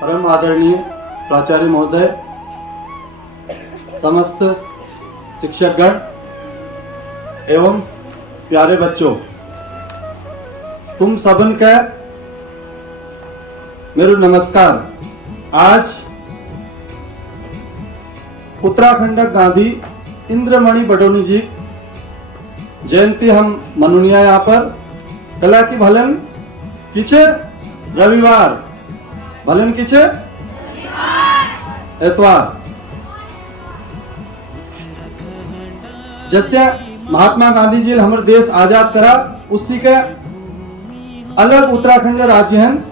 परम आदरणीय प्राचार्य महोदय, समस्त शिक्षकगण एवं प्यारे बच्चों, तुम सबन का मेरू नमस्कार। आज उत्तराखंड गांधी इंद्रमणि बडोनी जी जयंती हम मनुनिया यहाँ पर कला की भलन किचे रविवार भलन किचे एतवार। जैसे महात्मा गांधी जी हमारे देश आजाद करा, उसी के अलग उत्तराखंड राज्य हैं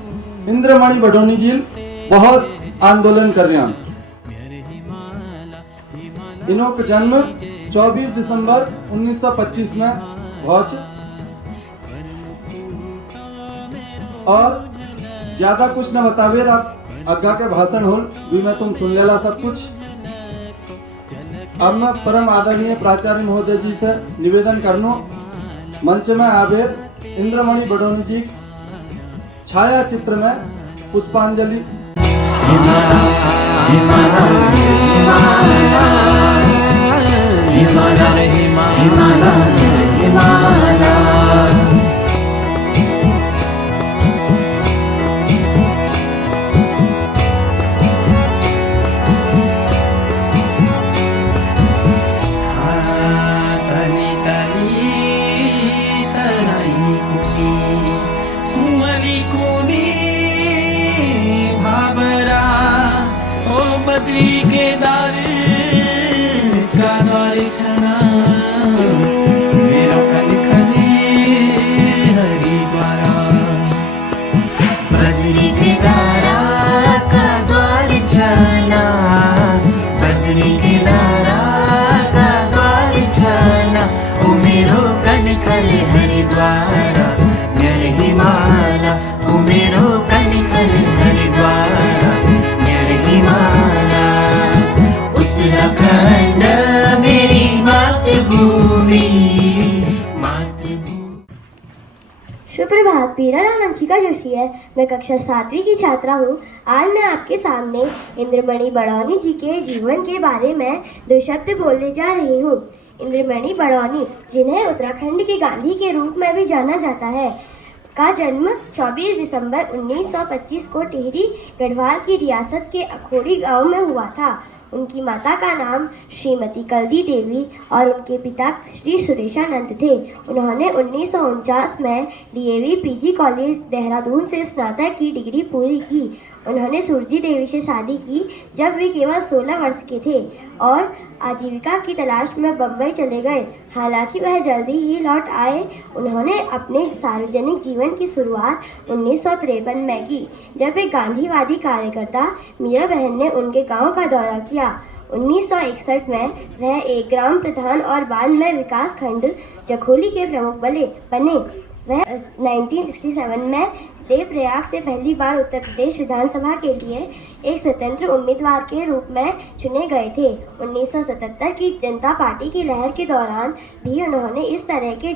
इंद्रमणि बडोनी जी बहुत आंदोलन कर रहे हैं। इन्हों का जन्म 24 दिसंबर 1925 में भौच और ज्यादा कुछ न बतावे, आज्ञा के भाषण हो भी मैं तुम सुन लेला सब कुछ। अब मैं परम आदरणीय प्राचार्य महोदय जी से निवेदन करनो मंच में आवे इंद्रमणि बडोनी जी छाया चित्र में पुष्पांजलि। बद्री के दार का द्वार छना मेरो कल खले हरिद्वारा। बद्री के दारा का द्वार छना, बद्री के दारा का द्वार छना, ओ मेरो कल खले हरिद्वारा नर हिमाला, ओ मेरो कल खले हरिद्वारा नर हिमाला। उत्तराखंड मेरी मातृभूमि, मातृभूमि। सुप्रभात, मेरा नाम अंशिका जोशी है। मैं कक्षा 7वीं की छात्रा हूँ। आज मैं आपके सामने इंद्रमणि बडोनी जी के जीवन के बारे में 2 शब्द बोलने जा रही हूँ। इंद्रमणि बडोनी, जिन्हें उत्तराखंड के गांधी के रूप में भी जाना जाता है, का जन्म 24 दिसंबर 1925 को टिहरी गढ़वाल की रियासत के अखोड़ी गांव में हुआ था। उनकी माता का नाम श्रीमती कल्दी देवी और उनके पिता श्री सुरेशानंद थे। उन्होंने 1949 में डीएवी पीजी कॉलेज देहरादून से स्नातक की डिग्री पूरी की। उन्होंने सुरजी देवी से शादी की जब वे केवल 16 वर्ष के थे और आजीविका की तलाश में बम्बई चले गए। हालांकि वह जल्दी ही लौट आए। उन्होंने अपने सार्वजनिक जीवन की शुरुआत 1953 में की, जब एक गांधीवादी कार्यकर्ता मीरा बहन ने उनके गांव का दौरा किया। 1961 में वह एक ग्राम प्रधान और बाद में विकास खंड जखोली के प्रमुख बने। वह 1967 में देवप्रयाग से पहली बार उत्तर प्रदेश विधानसभा के लिए एक स्वतंत्र उम्मीदवार के रूप में चुने गए थे। 1977 की जनता पार्टी की लहर के दौरान भी उन्होंने इस तरह के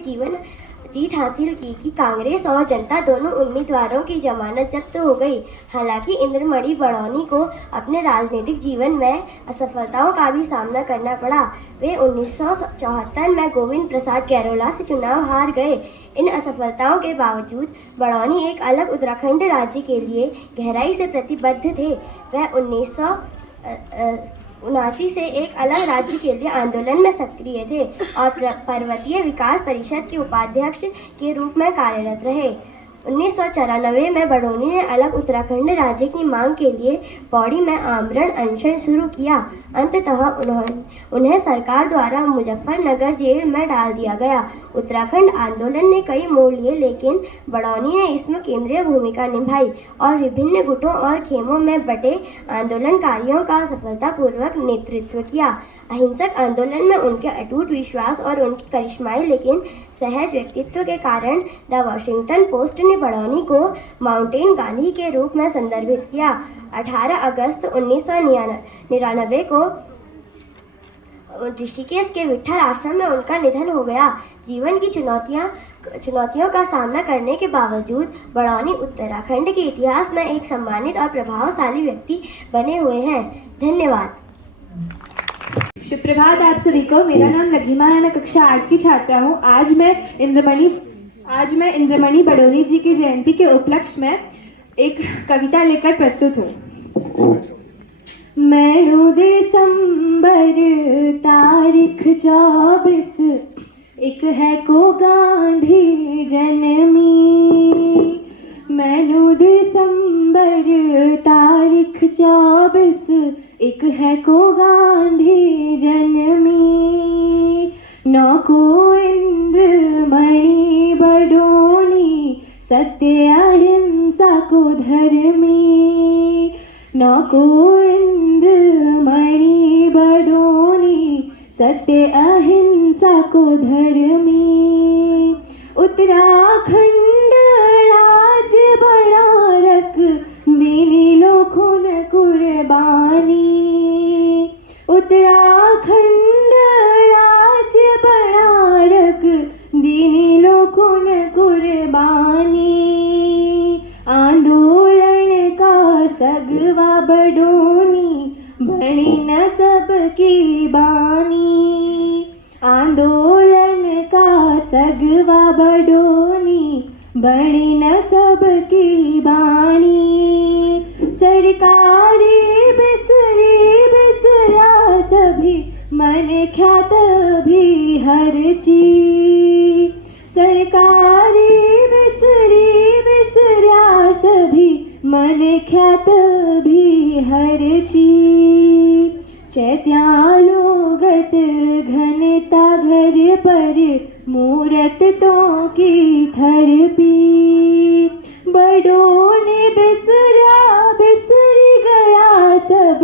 जीत हासिल की कि कांग्रेस और जनता दोनों उम्मीदवारों की जमानत जब्त हो गई। हालांकि इंद्रमणि बडोनी को अपने राजनीतिक जीवन में असफलताओं का भी सामना करना पड़ा। वे 1974 में गोविंद प्रसाद गैरोला से चुनाव हार गए। इन असफलताओं के बावजूद बडोनी एक अलग उत्तराखंड राज्य के लिए गहराई से प्रतिबद्ध थे। वह 1979 से एक अलग राज्य के लिए आंदोलन में सक्रिय थे और पर्वतीय विकास परिषद के उपाध्यक्ष के रूप में कार्यरत रहे। 1994 में बडोनी ने अलग उत्तराखंड राज्य की मांग के लिए पौड़ी में आमरण अनशन शुरू किया। अंततः उन्हें सरकार द्वारा मुजफ्फरनगर जेल में डाल दिया गया। उत्तराखंड आंदोलन ने कई मोड़ लिए, लेकिन बडोनी ने इसमें केंद्रीय भूमिका निभाई और विभिन्न गुटों और खेमों में बटे आंदोलनकारियों का सफलतापूर्वक नेतृत्व किया। अहिंसक आंदोलन में उनके अटूट विश्वास और उनकी करिश्माई लेकिन सहज व्यक्तित्व के कारण द वॉशिंगटन पोस्ट ने बडोनी को माउंटेन गांधी के रूप में संदर्भित किया। 18 अगस्त 1999 को ऋषिकेश के विठल आश्रम में उनका निधन हो गया। जीवन की चुनौतियां चुनौतियों का सामना करने के बावजूद बड़ौनी उत्तराखंड के इतिहास में एक सम्मानित और प्रभावशाली व्यक्ति बने हुए हैं। धन्यवाद। सुप्रभात आप सभी को। मेरा नाम लघिमा है, मैं कक्षा 8 की छात्रा हूँ। आज मैं इंद्रमणि बडोनी जी की जयंती के उपलक्ष्य में एक कविता लेकर प्रस्तुत हूँ। मैनू दिसंबर तारीख 24, एक है को गांधी जन्मी। मैनू दिसंबर तारीख 24, एक है को गांधी जन्मी। नौ को इंद्रमणि बडोनी, सत्य अहिंसा को धर्मी। नौ को इंद्रमणि बडोनी, सत्य अहिंसा को धर्मी। उत्तराखंड राज्य बना रख, दीनी लोखों ने कुर्बानी। उत्तराखंड राज्य बना रख, दीनी लोखों ने कुर्बानी। आंदोलन का सगवा बडोनी, बनी न सबकी बानी। आंदोलन का सगवा बडोनी, बनी न सबकी बानी। सरकारी बिसरा सभी, मन ख्यात भी हर चीज। सरकारी बिसरा सभी, मन ख्यात भी हर चीज। चैत्यालोगत घनता घर पर, मूरत तो की थरपी। बडोनी बिसरी गया सब,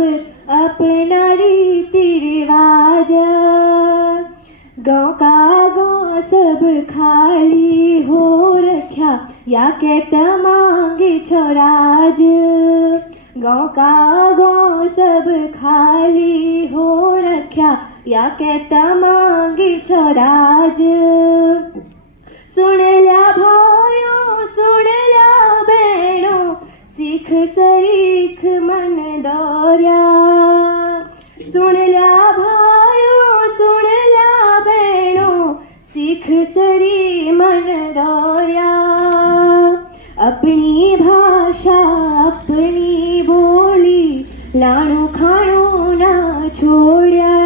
अपना रीति रिवाज। गाँव का गाँव सब खाली हो रख्या, या कहता मांगे छोराज। गाँव का गाँव सब खाली हो रख्या, या कहता मांगे छोराज। सुन ल्या भाइयों, सुन ल्या बहनों, सिख सरीख मन दौर्या। सुन ल्या भाइयों, सुन ल्या बहनों, सिख सरी मन दौर्या। अपनी भाषा अपनी बोली, लाणो खाणो ना छोड़या।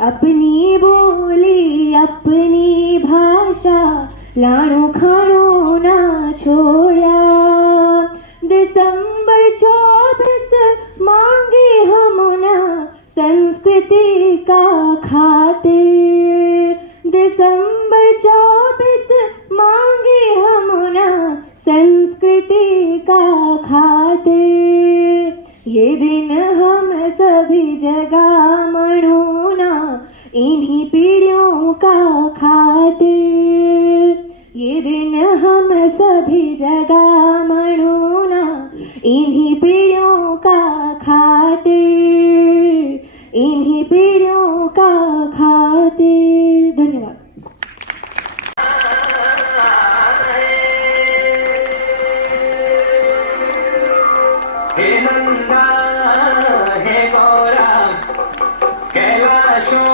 अपनी बोली अपनी भाषा, लाणो खाणो ना छोड़या। दिसंबर 24 मांगे हमना, संस्कृति का खातिर। दिसंबर 24 मांगे हमना, संस्कृति का खातिर। ये दिन हम सभी जगह मनाना, इन्हीं पीढ़ियों का खातिर। ये दिन हम सभी जगह मनाना, इन्हीं पीढ़ियों का खातिर। इन्हीं पीढ़ियों का खातिर। धन्यवाद। हे नंदा हे गौरा, कैलाशों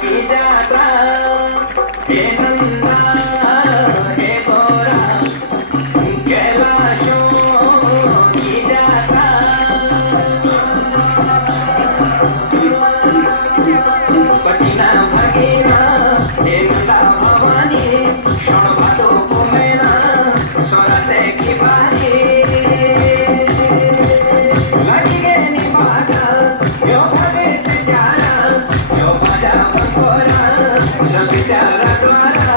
की जात्रा। हे नंदा हे गौरा, कैलाशों की जात्रा। पटिना भगेना हे नंदा भवानी, क्षण भादो को मेरा सोना से की बारी। Shabitara Dwara,